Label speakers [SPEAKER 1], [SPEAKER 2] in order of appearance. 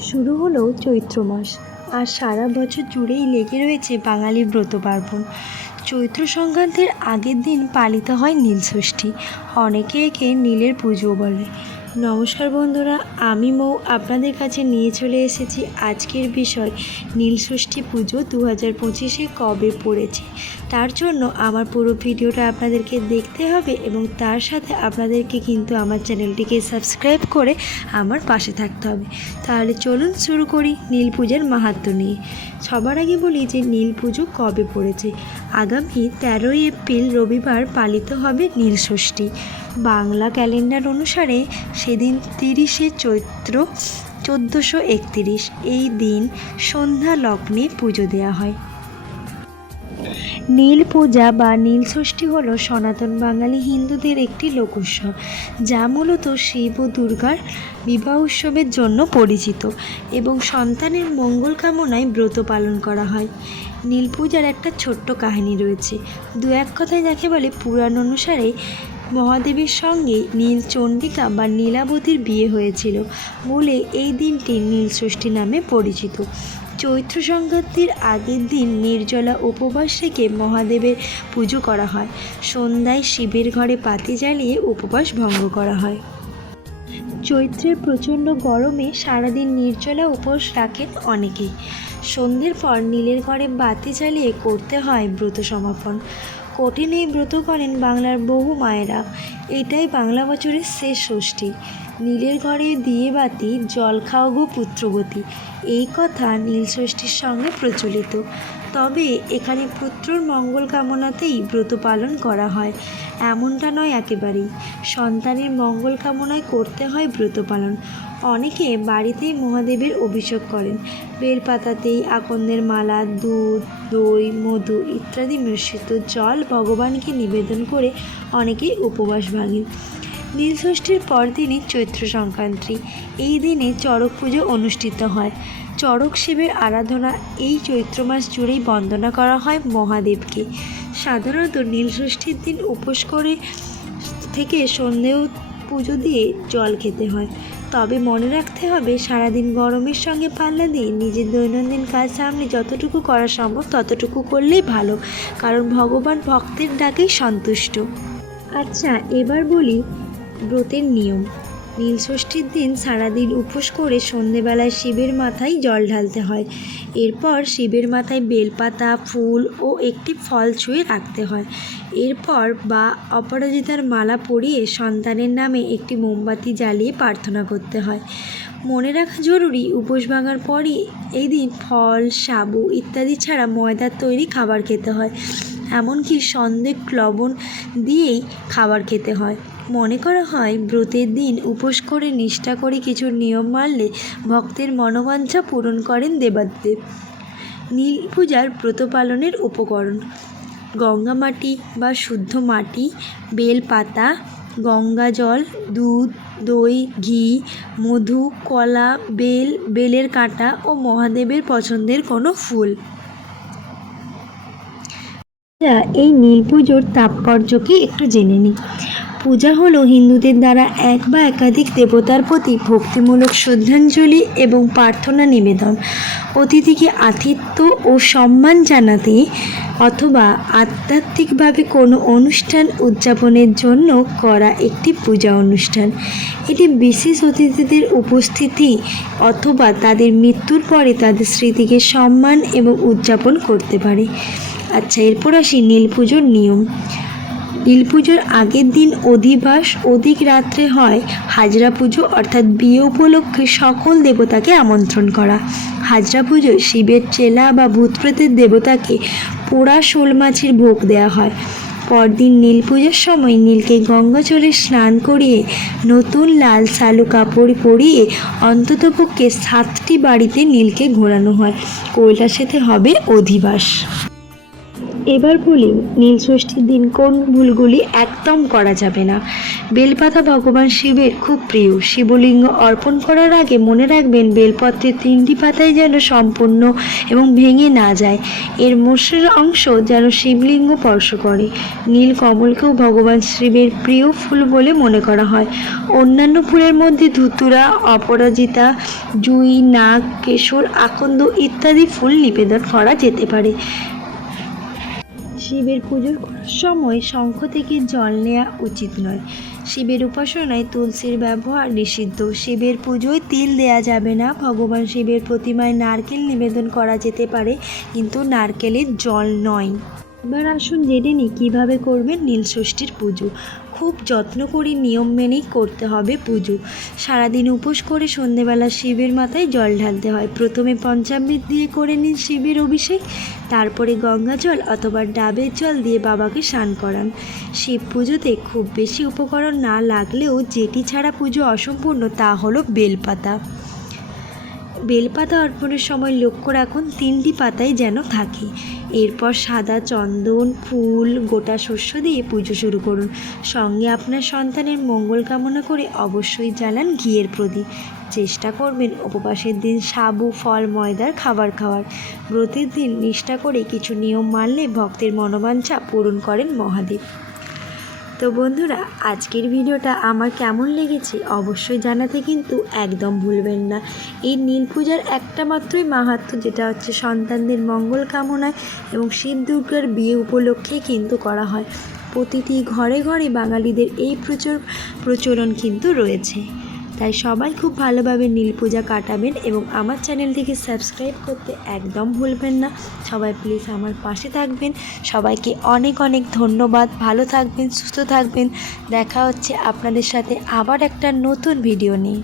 [SPEAKER 1] শুরু হলো চৈত্র মাস, আর সারা বছর জুড়েই লেগে রয়েছে বাঙালি ব্রত পার্বণ। চৈত্র সংক্রান্তির আগের দিন পালিত হয় নীলষষ্ঠী অনেকে একে নীলের পুজো বলে। নমস্কার বন্ধুরা, আমি মৌ আপনাদের কাছে নিয়ে চলে এসেছি আজকের বিষয়, নীলষষ্ঠী পুজো দু হাজার পঁচিশে কবে পড়েছে। তার জন্য আমার পুরো ভিডিওটা আপনাদেরকে দেখতে হবে এবং তার সাথে আপনাদেরকে কিন্তু আমার চ্যানেলটিকে সাবস্ক্রাইব করে আমার পাশে থাকতে হবে। তাহলে চলুন শুরু করি নীল পূজার মাহাত্ম্য নিয়ে। সবার আগে বলি যে নীল পুজো কবে পড়েছে। আগামী তেরোই এপ্রিল রবিবার পালিত হবে নীলষষ্ঠী। বাংলা ক্যালেন্ডার অনুসারে সেদিন তিরিশে চৈত্র চোদ্দোশো একতিরিশ। এই দিন সন্ধ্যা লগ্নে পুজো দেওয়া হয়। নীল পূজা বা নীল ষষ্ঠী হলো সনাতন বাঙালি হিন্দুদের একটি লোকোৎসব, যা মূলত শিব ও দুর্গার বিবাহ উৎসবের জন্য পরিচিত এবং সন্তানের মঙ্গল কামনায় ব্রত পালন করা হয়। নীল পূজার একটা ছোট্ট কাহিনী রয়েছে। দু এক কথায় যাকে বলে পুরাণ অনুসারে মহাদেবের সঙ্গে নীল চণ্ডিকা বা নীলাবতীর বিয়ে হয়েছিল বলে এই দিনটি নীলষষ্ঠী নামে পরিচিত। চৈত্র সংক্রান্তির আগের দিন নির্জলা উপবাস থেকে মহাদেবের পুজো করা হয়। সন্ধ্যায় শিবের ঘরে পাতি জ্বালিয়ে উপবাস ভঙ্গ করা হয়। চৈত্রের প্রচণ্ড গরমে সারাদিন নির্জলা উপোস রাখেন অনেকেই সন্ধ্যের পর নীলের ঘরে বাতি জ্বালিয়ে করতে হয় ব্রত সমাপন। কঠিন এই ব্রত করেন বাংলার বহু মায়েরা। এটাই বাংলা বছরের শেষ ষষ্ঠী। নীলের ঘরে দিয়ে বাতি, জল খাও গো পুত্রবতী এই কথা নীল ষষ্ঠীর সঙ্গে প্রচলিত। তবে এখানে পুত্রর মঙ্গল কামনাতেই ব্রত পালন করা হয়। এমনটা নয় একেবারেই। সন্তানের মঙ্গল কামনায় করতে হয় ব্রত পালন। অনেকে বাড়িতেই মহাদেবের অভিষেক করেন। বেলপাতাতেই আকন্দের মালা, দুধ, দই, মধু ইত্যাদি মিশ্রিত জল ভগবানকে নিবেদন করে অনেকেই উপবাস ভাঙেন। নীলষষ্ঠীর পরদিনই চৈত্র সংক্রান্তি। এই দিনে চড়ক পুজো অনুষ্ঠিত হয়। চড়ক শিবের আরাধনা এই চৈত্র মাস জুড়েই বন্দনা করা হয় মহাদেবকে। সাধারণত নীলষষ্ঠীর দিন উপোস করে থেকে সন্ধেও পুজো দিয়ে জল খেতে হয়। তবে মনে রাখতে হবে, সারাদিন গরমের সঙ্গে পাল্লা দিয়ে নিজের দৈনন্দিন কাজ সামলে যতটুকু করা সম্ভব ততটুকু করলেই ভালো, কারণ ভগবান ভক্তের ডাকেই সন্তুষ্ট। আচ্ছা এবার বলি ব্রতের নিয়ম। নীলষষ্ঠীর দিন সারাদিন উপোস করে সন্ধেবেলায় শিবের মাথায় জল ঢালতে হয়। এরপর শিবের মাথায় বেলপাতা, ফুল ও একটি ফল ছুঁয়ে রাখতে হয়। এরপর বা অপরাজিতার মালা পরিয়ে সন্তানের নামে একটি মোমবাতি জ্বালিয়ে প্রার্থনা করতে হয়। মনে রাখা জরুরি, উপোস ভাঙার পরই এই দিন ফল, সাবু ইত্যাদি ছাড়া ময়দার তৈরি খাবার খেতে হয়। এমনকি সন্দেহ লবণ দিয়েই খাবার খেতে হয়। মনে করা হয়, ব্রতের দিন উপোস করে নিষ্ঠা করে কিছু নিয়ম মানলে ভক্তের মনোবাঞ্ছা পূরণ করেন দেবাদেব নীল পূজার ব্রত পালনের উপকরণ। গঙ্গা মাটি বা শুদ্ধ মাটি, বেল পাতা, গঙ্গা জল, দুধ, দই, ঘি, মধু, কলা, বেল, বেলের কাঁটা ও মহাদেবের পছন্দের কোনো ফুল। এই নীল পুজোর তাৎপর্যকে একটু জেনে নিই। পূজা হলো হিন্দুদের দ্বারা এক বা একাধিক দেবতার প্রতি ভক্তিমূলক শ্রদ্ধাঞ্জলি এবং প্রার্থনা নিবেদন। অতিথিকে আতিথ্য ও সম্মান জানাতে অথবা আধ্যাত্মিকভাবে কোনো অনুষ্ঠান উদযাপনের জন্য করা একটি পূজা অনুষ্ঠান। এটি বিশেষ অতিথিদের উপস্থিতি অথবা তাদের মৃত্যুর পরে তাদের স্মৃতিকে সম্মান এবং উদযাপন করতে পারে। আচ্ছা এরপর আসি নীল পুজোর নিয়ম। নীল পুজোর আগের দিন অধিবাস অধিক রাত্রে হয়। হাজরা পুজো অর্থাৎ বিয়ে উপলক্ষে সকল দেবতাকে আমন্ত্রণ করা। হাজরা পুজোয় শিবের চেলা বা ভূতপ্রেতের দেবতাকে পোড়া শোল মাছের ভোগ দেওয়া হয়। পরদিন নীল পুজোর সময় নীলকে গঙ্গাচলে স্নান করিয়ে নতুন লাল সালু কাপড় পরিয়ে অন্ততপক্ষে সাতটি বাড়িতে নীলকে ঘোরানো হয়। কৈলাসেতে হবে অধিবাস। এবার বলি নীলষষ্ঠীর দিন কোন ভুলগুলি একদম করা যাবে না। বেলপাতা ভগবান শিবের খুব প্রিয়। শিবলিঙ্গ অর্পণ করার আগে মনে রাখবেন বেলপত্রের তিনটি পাতাই যেন সম্পূর্ণ এবং ভেঙে না যায়। এর মোষের অংশ যেন শিবলিঙ্গ স্পর্শ করে। নীল কমলকেও ভগবান শিবের প্রিয় ফুল বলে মনে করা হয়। অন্যান্য ফুলের মধ্যে ধুতুরা, অপরাজিতা, জুই, নাগ, কেশর, আকন্দ ইত্যাদি ফুল নিবেদন করা যেতে পারে। শিবের পুজোর সময় শঙ্খ থেকে জল নেওয়া উচিত নয়। শিবের উপাসনায় তুলসীর ব্যবহার নিষিদ্ধ। শিবের পুজোয় তিল দেয়া যাবে না। ভগবান শিবের প্রতিমায় নারকেল নিবেদন করা যেতে পারে, কিন্তু নারকেলের জল নয়। এবার আসুন জেনে নিই কীভাবে করবেন নীলষষ্ঠীর পুজো। খুব যত্ন করে, নিয়ম মেনেই করতে হবে পুজো। সারাদিন উপোস করে সন্ধেবেলা শিবের মাথায় জল ঢালতে হয়। প্রথমে পঞ্চামৃত দিয়ে করে নিন শিবের অভিষেক, তারপরে গঙ্গা জল অথবা ডাবের জল দিয়ে বাবাকে স্নান করান। শিব পুজোতে খুব বেশি উপকরণ না লাগলেও যেটি ছাড়া পুজো অসম্পূর্ণ তা হলো বেলপাতা। বেলপাতা অর্পণের সময় লক্ষ্য রাখুন, তিনটি পাতাই যেন থাকে। এরপর সাদা চন্দন, ফুল, গোটা শস্য দিয়ে পুজো শুরু করুন। সঙ্গে আপনার সন্তানের মঙ্গল কামনা করে অবশ্যই জ্বালান ঘিয়ের প্রদীপ। চেষ্টা করবেন উপবাসের দিন সাবু, ফল, ময়দার খাবার খাওয়ার। ব্রতের দিন নিষ্ঠা করে কিছু নিয়ম মানলে ভক্তের মনোবাঞ্ছা পূরণ করেন মহাদেব। তো বন্ধুরা, আজকের ভিডিওটা আমার কেমন লেগেছে অবশ্যই জানাতে কিন্তু একদম ভুলবেন না। এই নীল পূজার একটা মাত্রই মাহাত্ম যেটা হচ্ছে সন্তানদের মঙ্গল কামনায় এবং শিব দুর্গার বিয়ে উপলক্ষে কিন্তু করা হয়। প্রতিটি ঘরে ঘরে বাঙালিদের এই প্রচুর প্রচলন কিন্তু রয়েছে। তাই সবাই খুব ভালোভাবে নীল পূজা কাটাবেন এবং আমার চ্যানেলটিকে সাবস্ক্রাইব করতে একদম ভুলবেন না। সবাই প্লিজ আমার পাশে থাকবেন। সবাইকে অনেক অনেক ধন্যবাদ। ভালো থাকবেন, সুস্থ থাকবেন। দেখা হচ্ছে আপনাদের সাথে আবার একটা নতুন ভিডিও নিয়ে।